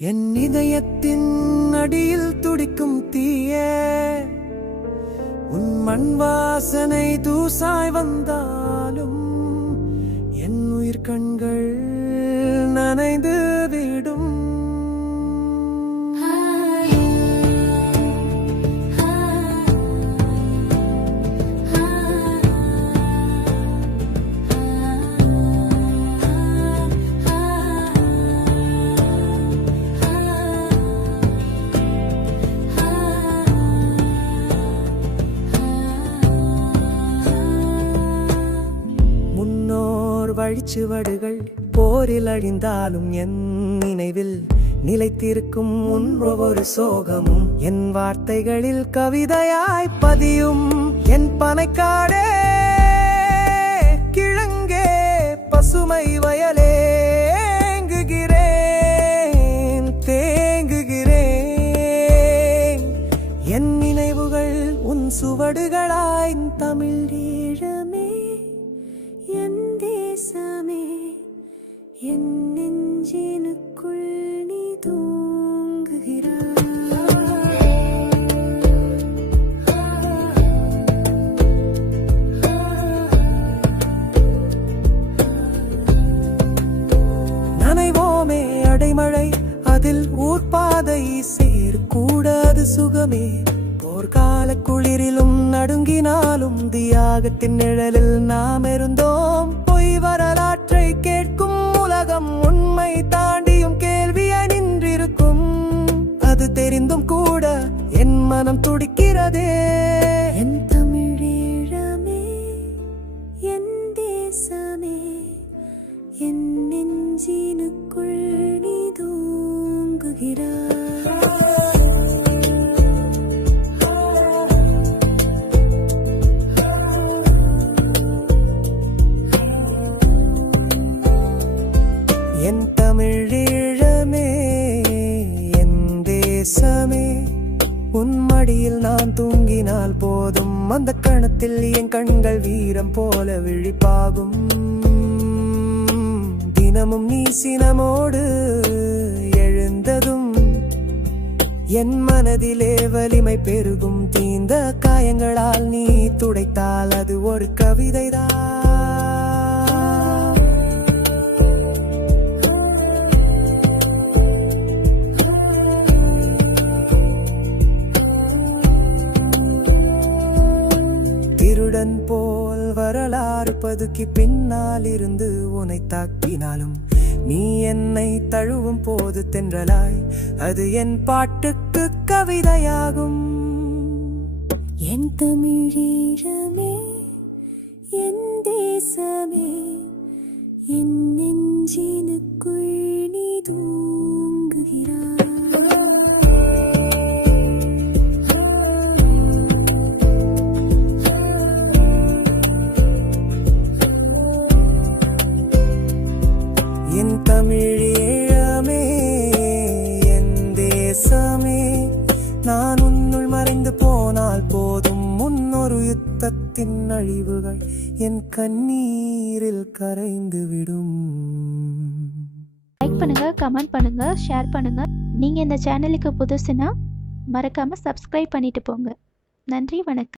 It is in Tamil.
என் இதயத்தின் அடியில் துடிக்கும் தீய உன் மண் வாசனை தூசாய் வந்தாலும் என் உயிர் கண்கள் வழிச்சுவடுகள் போரில் அழிந்தாலும் என் நினைவில் நிலைத்திருக்கும் உன் ஒவ்வொரு சோகமும் என் வார்த்தைகளில் கவிதையாய் பதியும். என் பனைக்காடே கிழங்கே பசுமை வயலே ஏங்குகிறேன் தேங்குகிறேன். என் நினைவுகள் உன் சுவடுகளாய் தமிழ் ஈழ நனைவோமே அடைமழை அதில் ஊர்பாதை சேர்க்கூடாது சுகமே. போர்க்கால குளிரிலும் நடுங்கினாலும் தியாகத்தின் நிழலில் நாம் இருந்தோம் பொய் வரலாற்றை கேட்கும் உலகம் உண்மை தாண்டி மனம் துடிக்கிறதே. என் தமிழீழமே என் தேசமே என் நெஞ்சினுக்குள் நீ தூங்குகிறாய். என் தமிழீழமே என் தேசமே உன் மடியில் நான் தூங்கினால் போதும். அந்த கணத்தில் என் கண்கள் வீரம் போல விழிப்பாகும். தினமும் நீ சினமோடு எழுந்ததும் என் மனதிலே வலிமை பெருகும். தீந்த காயங்களால் நீ துடைத்தால் அது ஒரு கவிதைதான். திருடன் போல் வரலாறு பதுக்கி பின்னால் இருந்து உனை தாக்கினாலும் நீ என்னை தழுவும் போது தென்றலாய். அது என் பாட்டுக்கு கவிதையாகும். என் தமிழீழமே என் தேசமே என் நெஞ்சினுக்குள் நீ தூங்குகிறாய். முன்னொரு அழிவுகள் என் கண்ணீரில் கரைந்து விடும். லைக் பண்ணுங்க கமெண்ட் பண்ணுங்க ஷேர் பண்ணுங்க. நீங்க இந்த சேனலுக்கு புதுசுனா மறக்காம சப்ஸ்கிரைப் பண்ணிட்டு போங்க. நன்றி வணக்கம்.